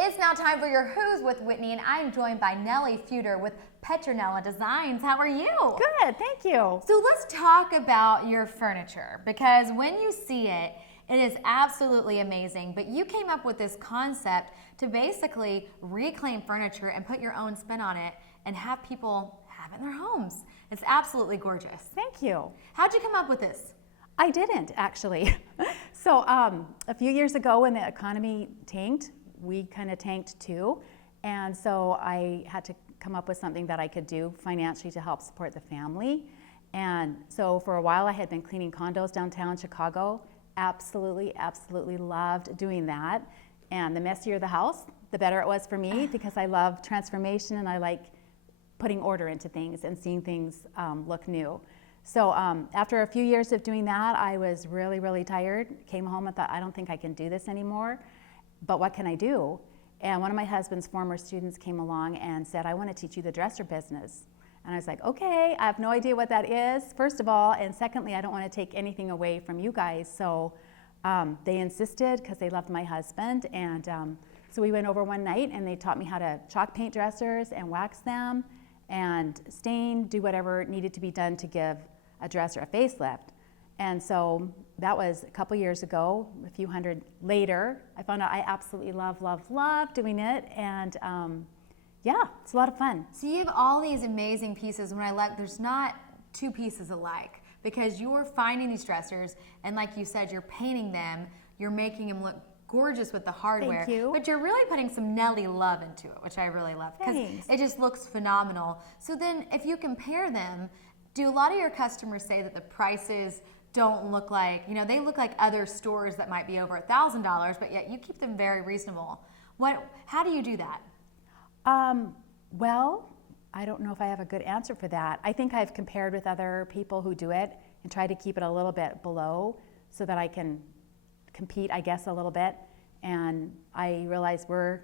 It's now time for your Who's with Whitney, and I'm joined by Nellie Fuber with Petronella Designs. How are you? Good, thank you. So let's talk about your furniture, because when you see it, it is absolutely amazing. But you came up with this concept to basically reclaim furniture and put your own spin on it and have people have it in their homes. It's absolutely gorgeous. Thank you. How'd you come up with this? I didn't, actually. So a few years ago when the economy tanked, we kind of tanked too. And so I had to come up with something that I could do financially to help support the family. And so for a while I had been cleaning condos downtown Chicago. Absolutely loved doing that. And the messier the house, the better it was for me, because I love transformation and I like putting order into things and seeing things look new. So after a few years of doing that, I was really tired. Came home and thought, I don't think I can do this anymore, but what can I do? And one of my husband's former students came along and said, I want to teach you the dresser business. And I was like, okay, I have no idea what that is, first of all, and secondly, I don't want to take anything away from you guys. So they insisted because they loved my husband, and so we went over one night and they taught me how to chalk paint dressers and wax them and stain, do whatever needed to be done to give a dresser a facelift. And so that was a couple years ago. A few hundred later, I found out I absolutely love doing it, and yeah, it's a lot of fun. So you have all these amazing pieces. When I look, there's not two pieces alike, because you're finding these dressers, and like you said, you're painting them, you're making them look gorgeous with the hardware. Thank you. But you're really putting some Nellie love into it, which I really love, because it just looks phenomenal. So then if you compare them, do a lot of your customers say that the prices don't look like, you know, they look like other stores that might be over $1,000, but yet you keep them very reasonable? How do you do that? Well, I don't know if I have a good answer for that. I think I've compared with other people who do it and try to keep it a little bit below so that I can compete, I guess, a little bit. And I realize we're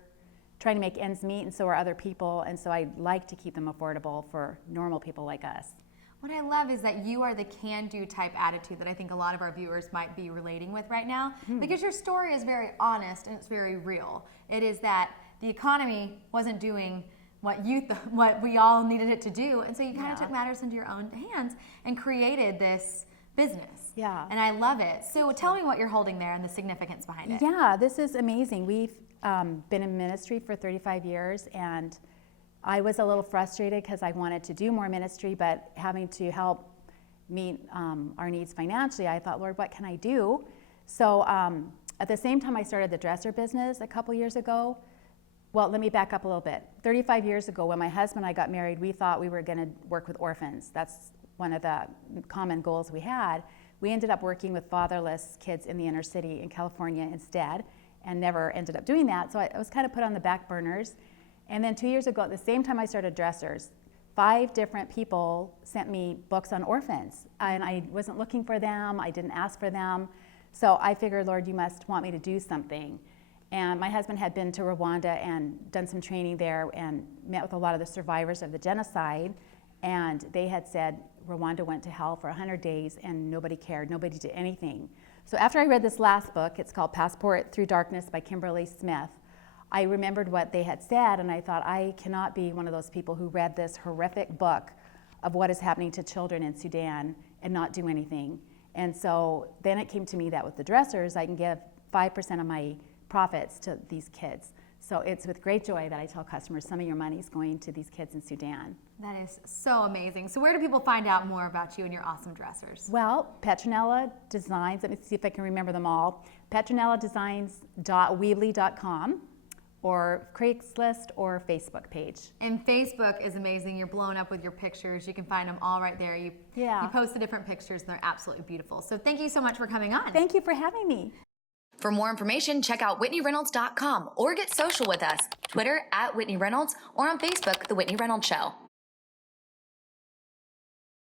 trying to make ends meet, and so are other people, and so I like to keep them affordable for normal people like us. What I love is that you are the can-do type attitude that I think a lot of our viewers might be relating with right now, because your story is very honest and it's very real. It is that the economy wasn't doing what we all needed it to do, and so you kind of took matters into your own hands and created this business. Yeah. And I love it. So tell me what you're holding there and the significance behind it. Yeah, this is amazing. We've been in ministry for 35 years, and I was a little frustrated because I wanted to do more ministry, but having to help meet our needs financially, I thought, Lord, what can I do? So at the same time I started the dresser business a couple years ago. Well, let me back up a little bit. 35 years ago, when my husband and I got married, we thought we were going to work with orphans. That's one of the common goals we had. We ended up working with fatherless kids in the inner city in California instead, and never ended up doing that. So I was kind of put on the back burners. And then 2 years ago, at the same time I started dressers, 5 different people sent me books on orphans. And I wasn't looking for them, I didn't ask for them. So I figured, Lord, you must want me to do something. And my husband had been to Rwanda and done some training there and met with a lot of the survivors of the genocide. And they had said Rwanda went to hell for 100 days and nobody cared, nobody did anything. So after I read this last book, it's called Passport Through Darkness by Kimberly Smith, I remembered what they had said, and I thought, I cannot be one of those people who read this horrific book of what is happening to children in Sudan and not do anything. And so then it came to me that with the dressers, I can give 5% of my profits to these kids. So it's with great joy that I tell customers some of your money is going to these kids in Sudan. That is so amazing. So where do people find out more about you and your awesome dressers? Well, Petronella Designs, let me see if I can remember them all. PetronellaDesigns.weebly.com. or Craigslist or Facebook page. And Facebook is amazing. You're blowing up with your pictures. You can find them all right there. You post the different pictures and they're absolutely beautiful. So thank you so much for coming on. Thank you for having me. For more information, check out WhitneyReynolds.com or get social with us. Twitter @Whitney Reynolds or on Facebook, The Whitney Reynolds Show.